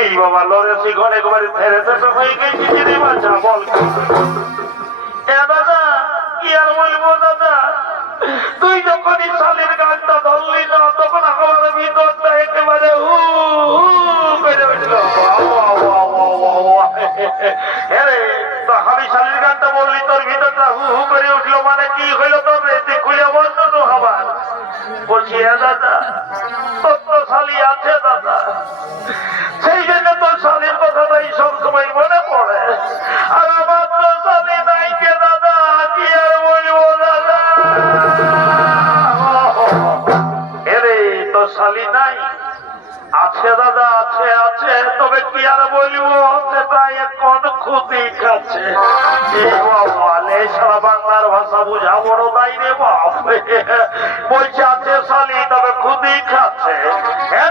এই বাবা লড়েছি ঘরে ঘরে ফেরে তো হয়ে গেছি কিনে বাচ্চা বল দাদা কি আর বলব দাদা তুই যখনই শালির গানটা ধরলি না তখন আমার ভিতরটা একেবারে হু হু করে উঠল আমি শালির গানটা বললি তোর ভিতরটা হু হু করে উঠল মানে কি হইল তোর তুই খুলে বন্ধ তো হবার বলছি হ্যাঁ দাদা সেই জন্য তোর শালির কথাটাই সব সময় মনে পড়ে। আর আমার তো শালি নাই কে দাদা কি আর বলব দাদা? এরে তোর শালি নাই? আছে দাদা আছে আছে তবে কি আর বলব? সেটা এখন খুবই খাচ্ছে। এ বাবা, সারা বাংলার ভাষা বুঝা বড় তাই রে বাপ বলছে আছে শালি তবে খুবই খাচ্ছে। হ্যাঁ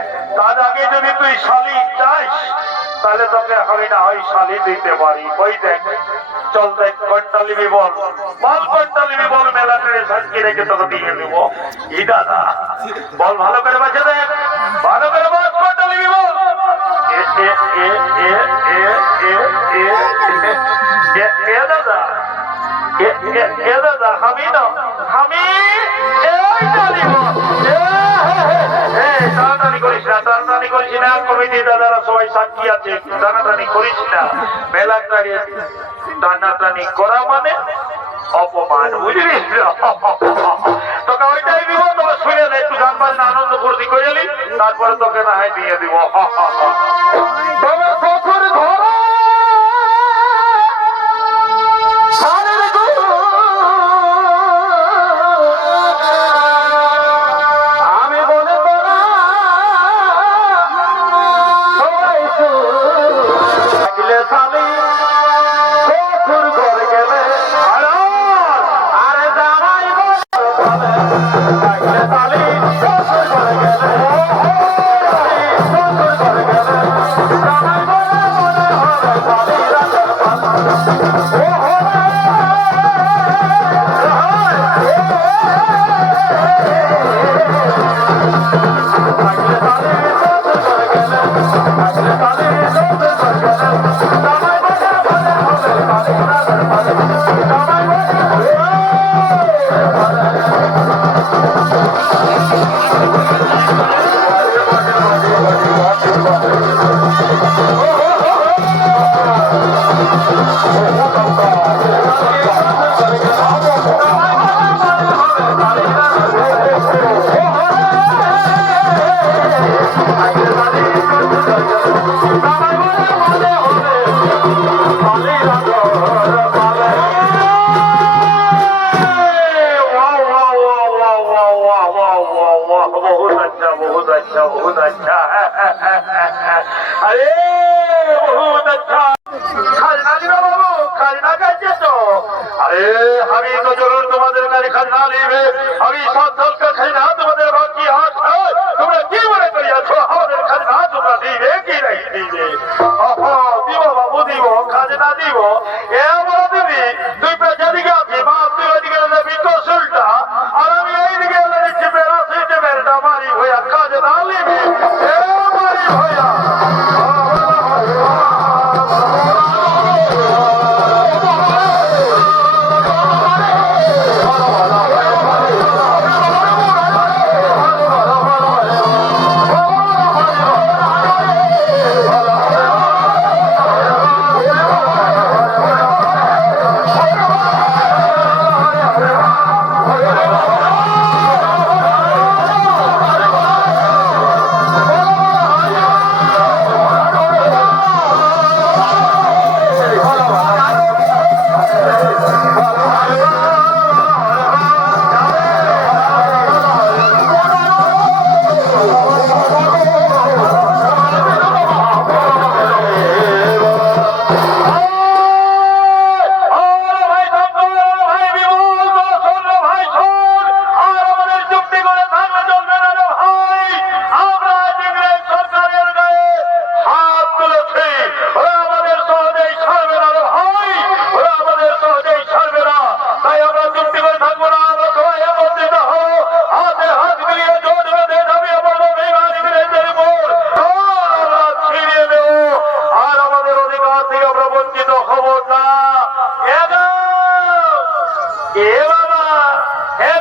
তার আগে যদি তুই শালি চাস তাহলে তোকে না হয় শালি দিতে পারি ওই দেখ চল দেখ কয়টা নিবি বল বল কয়টা নিবি বল মেলা করে সাজকি রেখে তোকে দিয়ে দেবো ই দাদা বল ভালো করে বাঁচে দেখ ভালো করে বল কয়টা নিবি বল এ আমি না আমি এই না দাদারা সবাই সাক্ষী আছে করিস না। করা মানে অপমান, বুঝলি? তোকে ওইটাই দিব তোমার শুনে বাজনা, আনন্দ ফুর্তি করে তারপরে তোকে না হয় দিয়ে দিব। আচ্ছা। আরে আমি তো জরুর তোমাদের কাছে খালনা নিবে। আমি সব দলকে খালনা তোমাদের বাকি হাত তোমরা কি মনে করিয়াছো, আমাদের খালনা তোমরা দিবে কি নাই দিবে দিব বাবু, দিব, খাজনা দিব। এ বড় দিবি তুই প্রজাদিকে বিমান Amém. কোনো খবর না। এ বাবা হে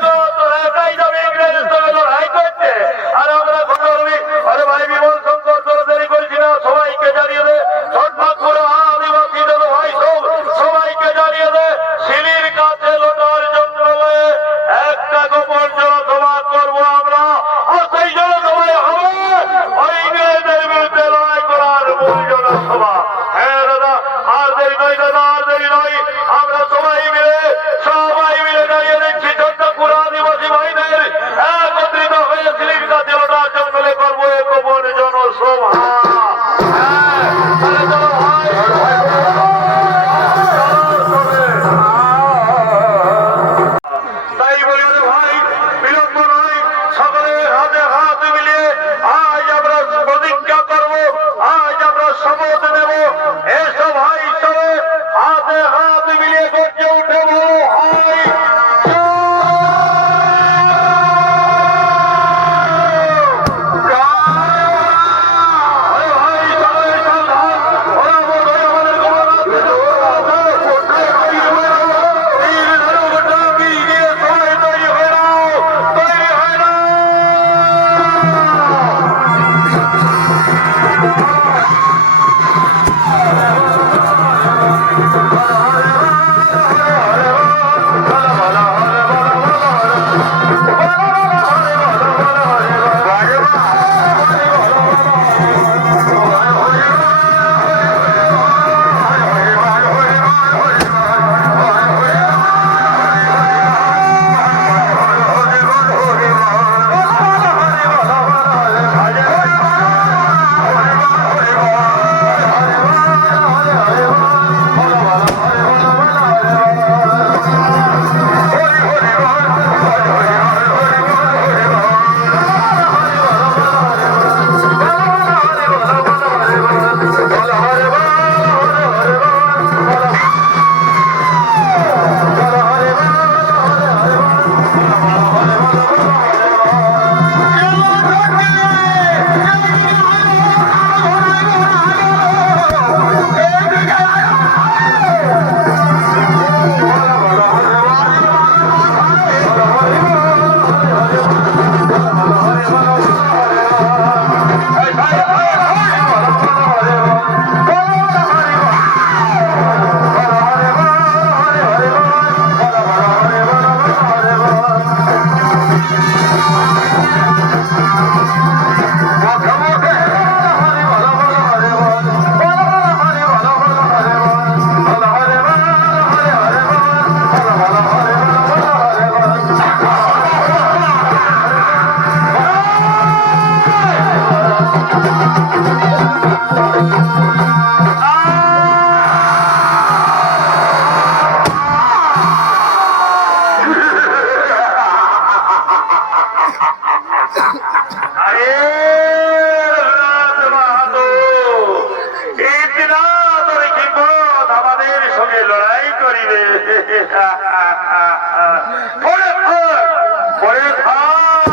পরে ভাগ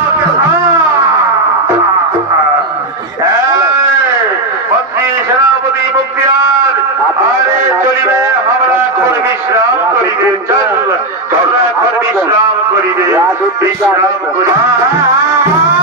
পরে সেনাপতি মুক্তিয়ার আরে চলিবে হামলা করবি শ্রাম করিবে চল। ঝগড়া করবি শ্রাম করিবে, বিশ্রাম করিবে।